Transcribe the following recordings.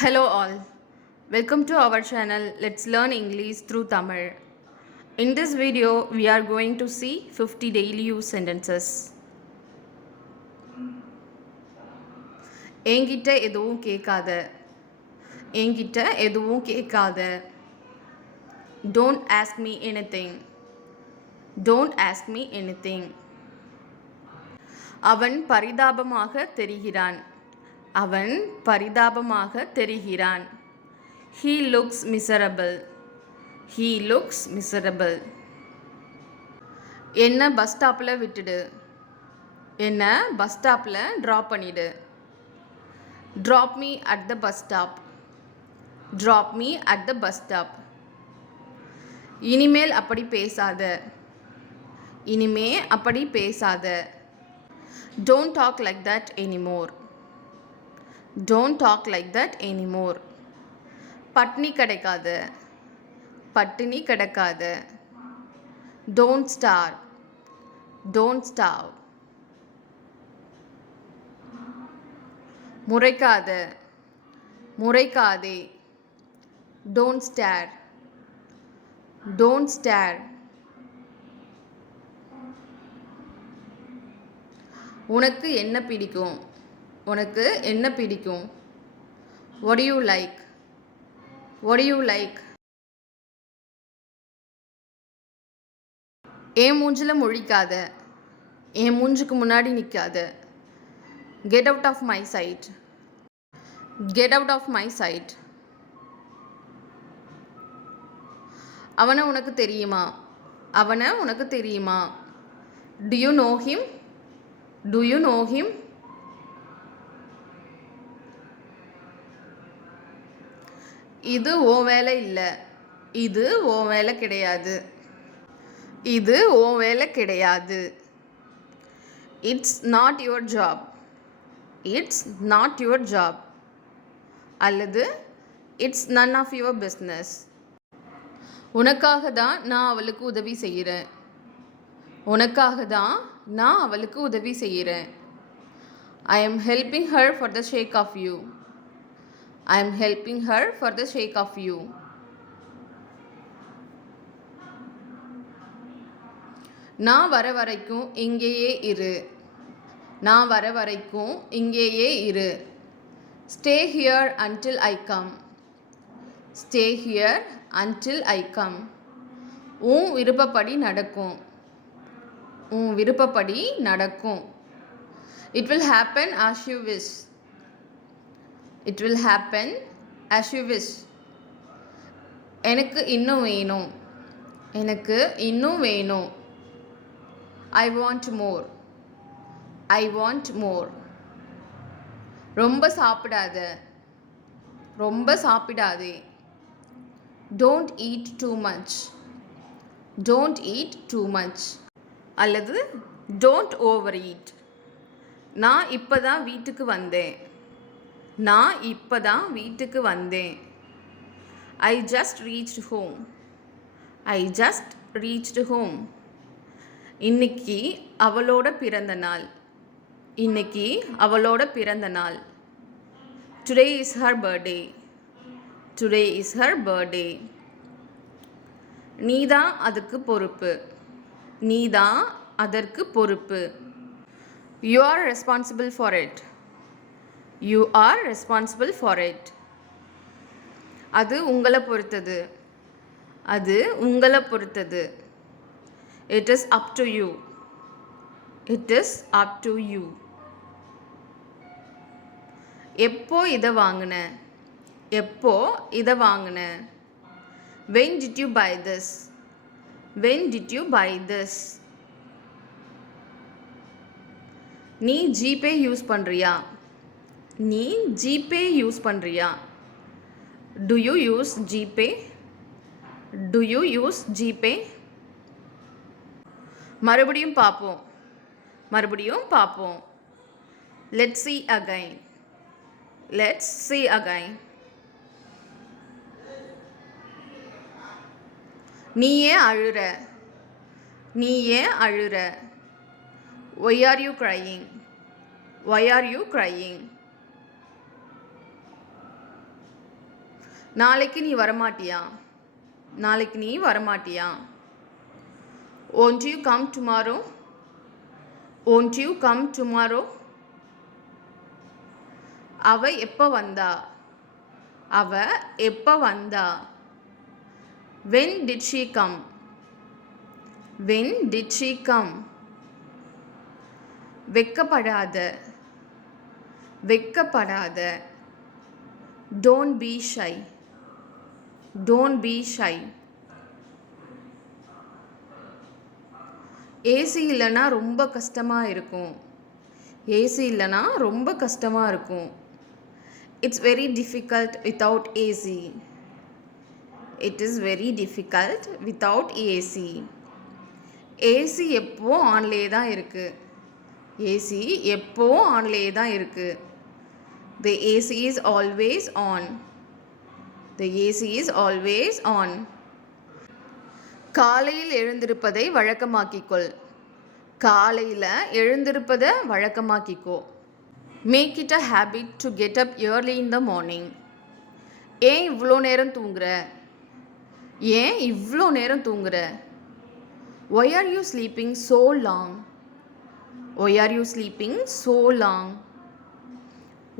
Hello all. Welcome to our channel Let's Learn English through Tamil. In this video we are going to see 50 daily use sentences. என்கிட்ட எதுவும் கேட்காத. என்கிட்ட எதுவும் கேட்காத. Don't ask me anything. Don't ask me anything. அவன் பரிதாபமாக தெரிகிறான். அவன் பரிதாபமாக தெரிகிறான். He looks miserable. He looks miserable. என்ன பஸ் ஸ்டாப்பில் விட்டுடு. என்ன பஸ் ஸ்டாப்பில் ட்ராப் பண்ணிடு. Drop me at the bus stop. Drop me at the bus stop. இனிமேல் அப்படி பேசாத. இனிமே அப்படி பேசாத. Don't talk like that anymore. Don't talk like that anymore. பட்னி கிடைக்காத. பட்டினி கிடக்காத. Don't starve. Don't starve. முறைக்காத. முறைக்காதே. Don't stare. Don't stare. உனக்கு என்ன பிடிக்கும். உனக்கு என்ன பிடிக்கும். What do you like? What do you like? என் மூஞ்சில் முழிக்காத. என் மூஞ்சுக்கு முன்னாடி நிற்காத. Get out of my sight. Get out of my sight. அவனை உனக்கு தெரியுமா. அவனை உனக்கு தெரியுமா. Do you know him? Do you know him? இது ஓ வேலை இல்லை. இது ஓ வேலை கிடையாது. இது ஓ வேலை கிடையாது. It's not your job. It's not your job. அல்லது it's none of your business. உனக்காக தான் நான் அவளுக்கு உதவி செய்கிறேன். உனக்காக தான் நான் அவளுக்கு உதவி செய்கிறேன். I am helping her for the sake of you. I am helping her for the sake of you. நான் வர வரைக்கும் இங்கேயே இரு. நான் வர வரைக்கும் இங்கேயே இரு. Stay here until I come. Stay here until I come. உன் விருப்பப்படி நடக்கும். உன் விருப்பப்படி நடக்கும். It will happen as you wish. It will happen as you wish. எனக்கு இன்னும் வேணும். எனக்கு இன்னும் வேணும். I want more. I want more. ரொம்ப சாப்பிடாத. ரொம்ப சாப்பிடாதே. Don't eat too much. Don't eat too much. அல்லது don't overeat. நான் இப்போ தான் வீட்டுக்கு வந்தேன். நான் இப்போ தான் வீட்டுக்கு வந்தேன். I just reached home. I just reached home. இன்னைக்கு அவளோட பிறந்த நாள். இன்னைக்கு அவளோட பிறந்த நாள். Today is her birthday. Today is her birthday. நீ தான் அதுக்கு பொறுப்பு. நீ தான் அதற்கு பொறுப்பு. You are responsible for it. You are responsible for it. அது உங்களை பொறுத்தது. அது உங்களை பொறுத்தது. It is up to you. It is up to you. எப்போ இதை வாங்கின. எப்போ இதை வாங்கின. When did you buy this? When did you buy this? நீ ஜிபே யூஸ் பண்ணுறியா. நீ ஜிபே யூஸ் பண்ணுறியா. To you use GPay. To you use GPay. மறுபடியும் பார்ப்போம். மறுபடியும் பார்ப்போம். Let's see again. Let's see again. நீ ஏன் அழுற. நீ ஏன் அழுற. Why are you crying? Why are you crying? நாளைக்கு நீ வரமாட்டியா? நாளைக்கு நீ வரமாட்டியா? Won't you come tomorrow? Won't you come tomorrow? அவ எப்போ வந்தா? அவ எப்போ வந்தா? When did she come? When did she come? வெக்கப்படாத. வெக்கப்படாத. Don't be shy. Don't be shy. AC இல்லைன்னா ரொம்ப கஷ்டமாக இருக்கும். ஏசி இல்லைன்னா ரொம்ப கஷ்டமாக இருக்கும். It's very difficult without AC. It is very difficult without AC. AC எப்போ ஆன்லேயே தான் இருக்குது. ஏசி எப்போ ஆன்லேயே தான் இருக்குது. The AC is always on. The AC is always on. காலையில் எழுந்திருப்பதை வழக்கமாக்கிக்கொள். காலையில் எழுந்திருப்பதை வழக்கமாக்கிக்கோ. Make it a habit to get up early in the morning. ஏன் இவ்வளோ நேரம் தூங்குற? ஏன் இவ்வளோ நேரம் தூங்குற? Why are you sleeping so long? Why are you sleeping so long?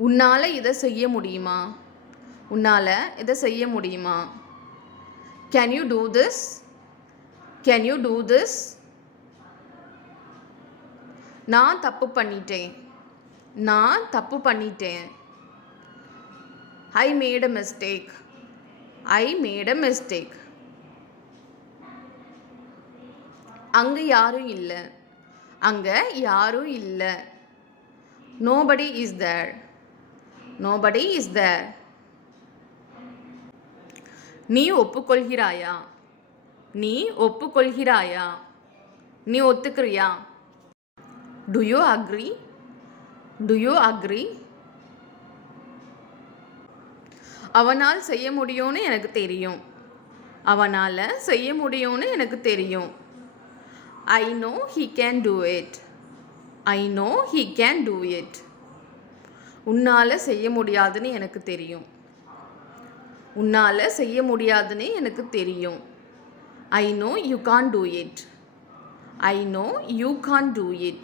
உன்னால் இதை செய்ய முடியுமா? உன்னால் இதை செய்ய முடியுமா? Can you do this? Can you do this? நான் தப்பு பண்ணிட்டேன். நான் தப்பு பண்ணிட்டேன். I made a mistake. I made a mistake. அங்கே யாரும் இல்லை. அங்கே யாரும் இல்லை. Nobody is there. Nobody is there. நீ ஒப்புக்கொள்கிறாயா? நீ ஒப்புக்கொள்கிறாயா? நீ ஒத்துக்கிறியா? Do you agree? Do you agree? அவனால் செய்ய முடியும்னு எனக்கு தெரியும். அவனால் செய்ய முடியும்னு எனக்கு தெரியும். I know he can do it. I know he can do it. உன்னால் செய்ய முடியாதுன்னு எனக்கு தெரியும். உன்னால் செய்ய முடியாதுன்னு எனக்கு தெரியும். I know you can't do it. I know you can't do it.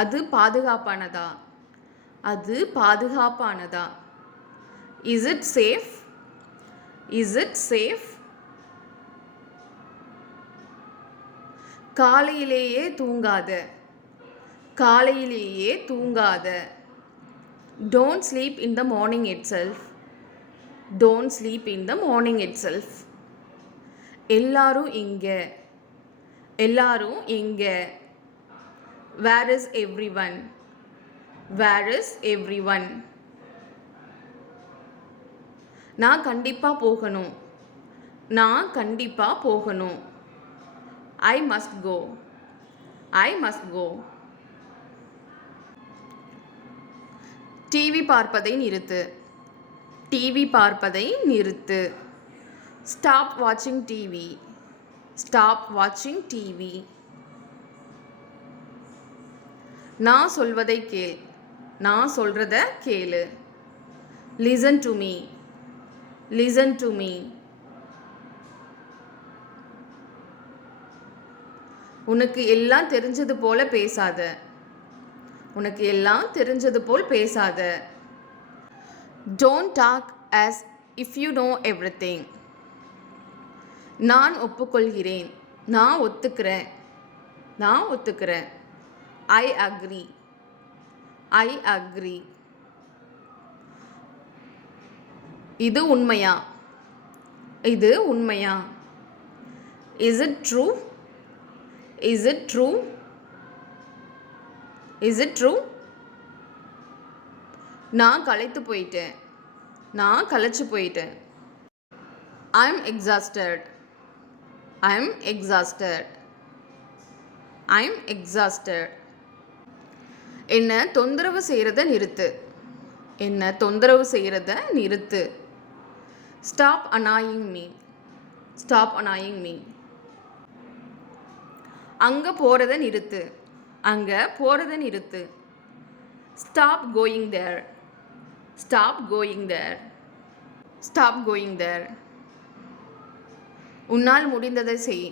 அது பாதுகாப்பானதா? அது பாதுகாப்பானதா? Is it safe? Is it safe? காலையிலேயே தூங்காத. காலையிலேயே தூங்காத. Don't sleep in the morning itself. Don't sleep in the morning itself. எல்லாரும் இங்கே. எல்லாரும் இங்கே. Where is everyone? Where is everyone? நான் கண்டிப்பாக போகணும். நான் கண்டிப்பாக போகணும். I must go. I must go. TV பார்ப்பதை நிறுத்து. டிவி பார்ப்பதை நிறுத்து. Stop watching TV. Stop watching TV. நான் சொல்வதை கேள். நான் சொல்கிறத கேளு. Listen to me. Listen to me. உனக்கு எல்லாம் தெரிஞ்சது போல பேசாத. உனக்கு எல்லாம் தெரிஞ்சது போல் பேசாத. Don't talk as if you know everything. நான் ஒப்புக்கொள்கிறேன். நான் ஒத்துக்கிறேன். நான் ஒத்துக்கிறேன். I agree. I agree. இது உண்மையா? இது உண்மையா? Is it true? Is it true? Is it true? நான் களைத்து போயிட்டேன். நான் களைச்சு போயிட்டேன். I'm exhausted. I'm exhausted. I'm exhausted. என்ன தொந்தரவு செய்கிறத நிறுத்து. என்ன தொந்தரவு செய்கிறத நிறுத்து. Stop annoying me. Stop annoying me. அங்கே போகிறத நிறுத்து. அங்கே போகிறத நிறுத்து. Stop going there. Stop going there. Stop going there. உன்னால் முடிந்ததை செய்.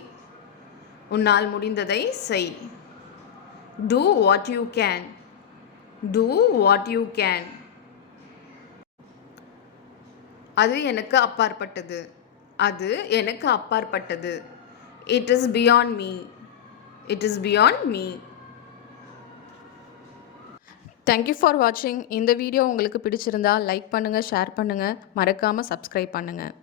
உன்னால் முடிந்ததை செய். Do what you can. Do what you can. அது எனக்கு அப்பாற்பட்டது. அது எனக்கு அப்பாற்பட்டது. It is beyond me. It is beyond me. Thank you for watching. இந்த வீடியோ உங்களுக்கு பிடிச்சிருந்தா லைக் பண்ணுங்கள், ஷேர் பண்ணுங்கள், மறக்காமல் சப்ஸ்கிரைப் பண்ணுங்கள்.